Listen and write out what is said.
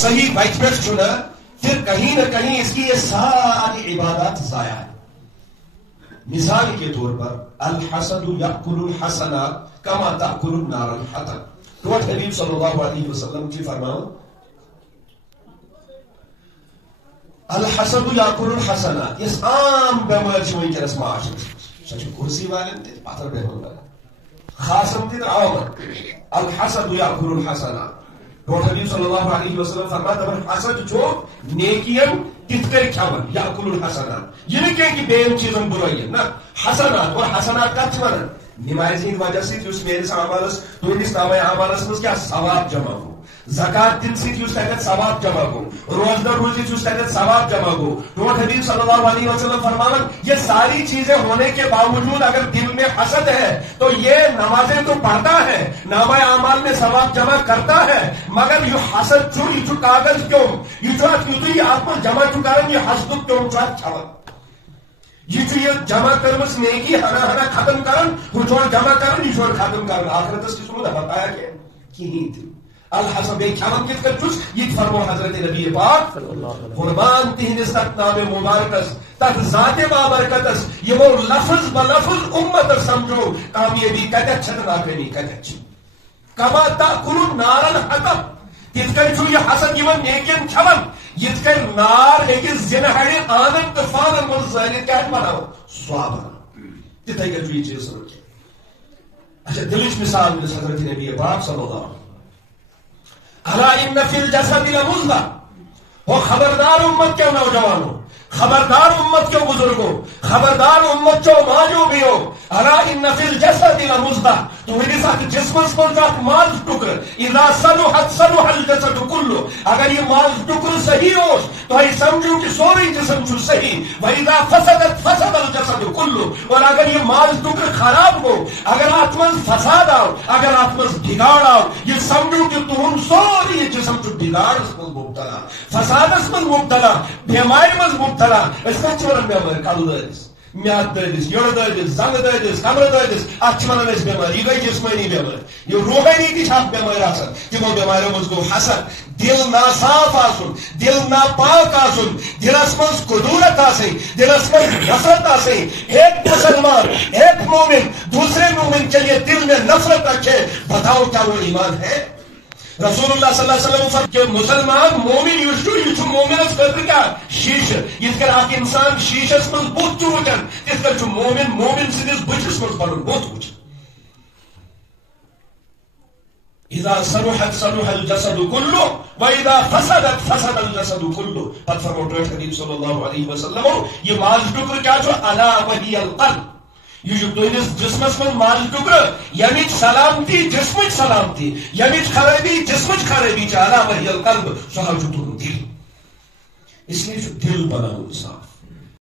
صحیح وقت پہ چنا پھر کہیں نہ کہیں اس کی یہ ساری عبادات ضائع ہے. مثال کے طور پر الحسد یاکل الحسنات کما تاکل النار الحطب. تو حبیب صلی اللہ علیہ وسلم کی فرمان الحسد یاکل الحسنات اس عام بیمار ونکس معاشرس سہ کرسی والن تہ پتھر بیمار خاصم تہ عام الحسد یاکل الحسنات. تو حبیب صلی اللہ علیہ وسلم فرماتا ہے حسد چھو نیکیم تت کر کھان یاکل الحسنات. یہ نہیں کہ بین چیزن برائی نا حسنات. اور حسنات کت ونان نماز ہند وجہ ست میرے عملس تہندس نامہ عملس مز کیا ثواب جمع ہو. زکات دن ست تک ثواب جمع ہو. روزدار روزی تک ثواب جمع ہو. تو حبیب صلی اللہ علیہ وسلم فرمانا یہ ساری چیزیں ہونے کے باوجود اگر دل میں حسد ہے تو یہ نمازیں تو پڑھتا ہے نامہ اعمال میں ثواب جمع کرتا ہے مگر یہ حسد چھو یہ کاغذ کیوں یہ آپ کو جمع چھو کرن یہ حسد کیوں چھوان یہ جمع کرمس نیکی ہنا ہنا ختم کرن وہ جمع کرن یہ ختم کرن آخرتس کس کو بتایا کہیں تھی. الحسد بے کھان کت کر چس یہ فرمو حضرت نبی پاک قربان تہندس تک نام مبارکس تک ذات بابرکتس یہ وہ لفظ بلفظ امت سمجھو کامیابی کتت چھ ناکامی کتت چھ. کما تاکل النار الحطب تت کر چھ یہ حسد یہ نیکین کھان یت کر نار ایک زنہڑی آنن طوفان من زالت کیا بناو سوا بنا تتھے کر چھ یہ چیز سمجھ. اچھا دلچ مثال میں حضرت نبی پاک صلی اللہ علیہ وسلم الا ان فی الجسد لمضغہ. وہ خبردار امت کے نوجوانوں خبردار امت کے بزرگوں خبردار امت کے ماجو بھی ہو. الا ان فی الجسد لمضغہ. تمہارے ساتھ جسمس پر کا ماز ٹکر اذا صلحت صلح الجسد کلو. اگر یہ ماز ٹکر صحیح ہو تو یہ سمجھو کہ سورے جسم چھو صحیح. واذا فسدت فسد الجسد کلو. اور اگر یہ ماز ٹکر خراب ہو اگر آتمن فساد آؤ اگر آتمن بگاڑ آؤ یہ سمجھو کہ تم سوری جسم چھو بگاڑ اس من مبتلا فساد اس من مبتلا بیماری من مبتلا. اس کا چورن بیمار کل دارس میاد دادس یڑ دادس زنگ دادس کمر دادس اتھ ونان اس بیمار یہ گئی جسمانی بیمار. یہ روحانی تہ چھ بیمار آسان تمو بیماریو مز گو حسد. دل ناصاف آسن دل ناپاک آسن دلس مز قدورت آسن دلس مز نفرت آسن. ایک مسلمان ایک مومن دوسرے مومن کے لیے دل میں نفرت رکھے بتاؤ کیا وہ ایمان ہے. رسول اللہ صلی اللہ علیہ وسلم فرماتے کہ مسلمان مومن یہ مومنس خاطر کیا شیشہ یت کر اخ انسان شیشس من بت وچان تت کر مومن مومن سندس بتس من پنن بت وچان. اذا صلحت صلح الجسد كله واذا فسدت فسد الجسد كله. پتہ فرماتے حبیب صلی اللہ علیہ وسلم یہ ماز ٹکر کیا جو الا وهي القلب. یہ جو تہندس جسمس من ماز ٹکر یمچ سلامتی جسمچ سلامتی یمچ خرابی جسمچ خرابی الا وهي القلب سہ تہند دل. اس لیے دل بناؤ صاف.